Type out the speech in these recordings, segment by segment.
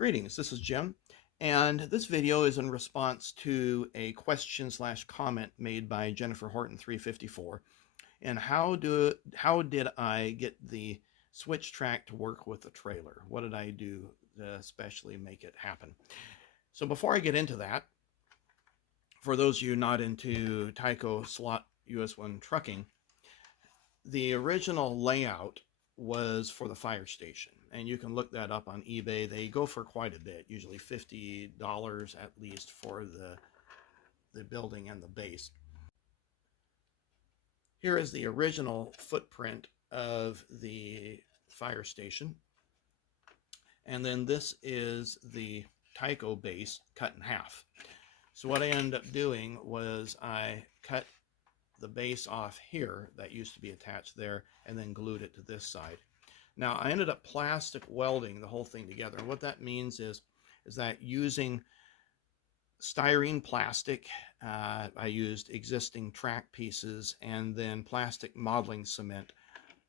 Greetings, this is Jim, and this video is in response to a question/comment made by Jennifer Horton 354. And how did I get the switch track to work with the trailer? What did I do to especially make it happen? So before I get into that, for those of you not into Tyco slot US-1 trucking, the original layout was for the fire station, and you can look that up on eBay. They go for quite a bit, usually $50 at least for the building and the base. Here is the original footprint of the fire station, and then this is the Tyco base cut in half. So what I ended up doing was I cut the base off here that used to be attached there and then glued it to this side. Now I ended up plastic welding the whole thing together, and what that means is that using styrene plastic, I used existing track pieces, and then plastic modeling cement.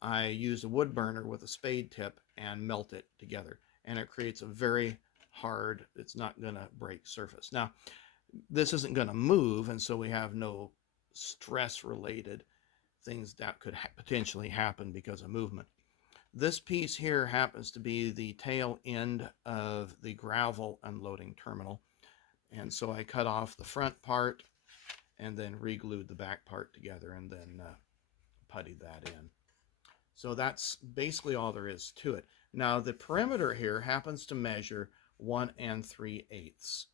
I used a wood burner with a spade tip and melt it together, and it creates a very hard, it's not going to break surface. Now this isn't going to move, and so we have no stress related things that could potentially happen because of movement. This piece here happens to be the tail end of the gravel unloading terminal, and so I cut off the front part and then re-glued the back part together and then puttied that in. So that's basically all there is to it. Now the perimeter here happens to measure 1 3/8.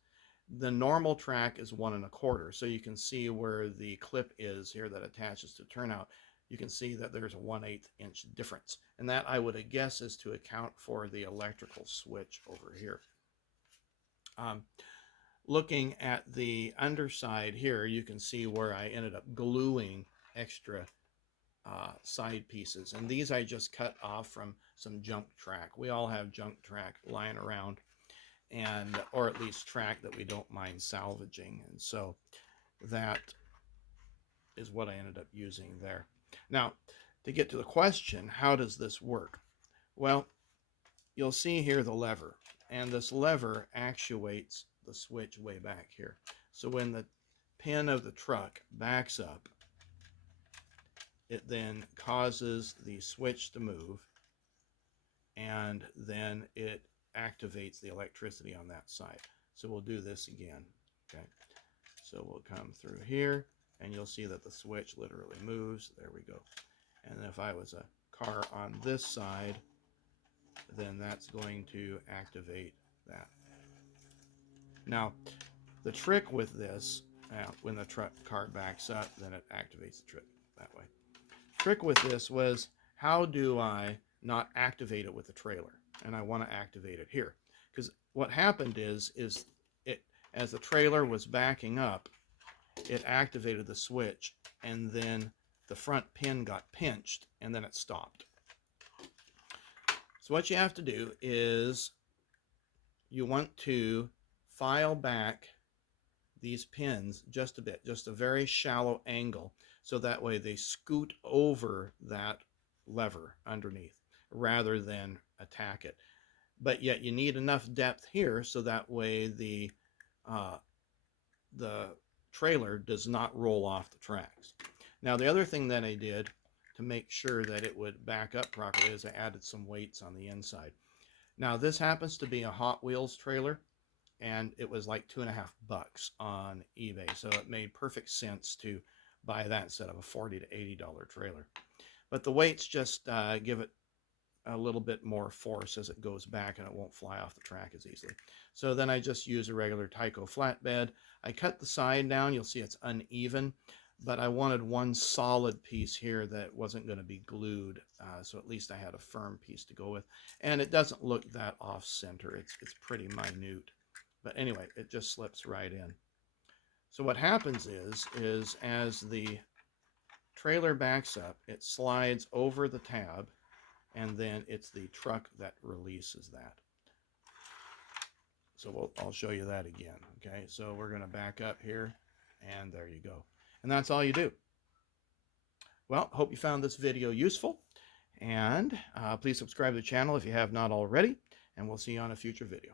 The normal track is 1 1/4, so you can see where the clip is here that attaches to turnout. You can see that there's a 1/8 inch difference, and that I would guess is to account for the electrical switch over here. Looking at the underside here, you can see where I ended up gluing extra side pieces, and these I just cut off from some junk track. We all have junk track lying around, and or at least track that we don't mind salvaging, and so that is what I ended up using there. Now to get to the question, how does this work? Well, you'll see here the lever, and this lever actuates the switch way back here. So when the pin of the truck backs up, it then causes the switch to move, and then it activates the electricity on that side. So we'll do this again. Okay, so we'll come through here, and you'll see that the switch literally moves. There we go. And if I was a car on this side, then that's going to activate that. Now the trick with this, when the car backs up, then it activates the trick that way. Trick with this was, how do I not activate it with the trailer? And I want to activate it here, because what happened is it, as the trailer was backing up, it activated the switch, and then the front pin got pinched, and then it stopped. So what you have to do is you want to file back these pins just a bit, just a very shallow angle, so that way they scoot over that lever underneath rather than attack it. But yet you need enough depth here so that way the trailer does not roll off the tracks. Now the other thing that I did to make sure that it would back up properly is I added some weights on the inside. Now this happens to be a Hot Wheels trailer, and it was like $2.50 on eBay, so it made perfect sense to buy that instead of a $40 to $80 trailer. But the weights just give it a little bit more force as it goes back, and it won't fly off the track as easily. So then I just use a regular Tyco flatbed. I cut the side down. You'll see it's uneven, but I wanted one solid piece here that wasn't going to be glued, so at least I had a firm piece to go with. And it doesn't look that off-center. It's pretty minute. But anyway, it just slips right in. So what happens is as the trailer backs up, it slides over the tab, and then it's the truck that releases that. So I'll show you that again. Okay, so we're going to back up here, and there you go. And that's all you do. Well, hope you found this video useful, and please subscribe to the channel if you have not already, and we'll see you on a future video.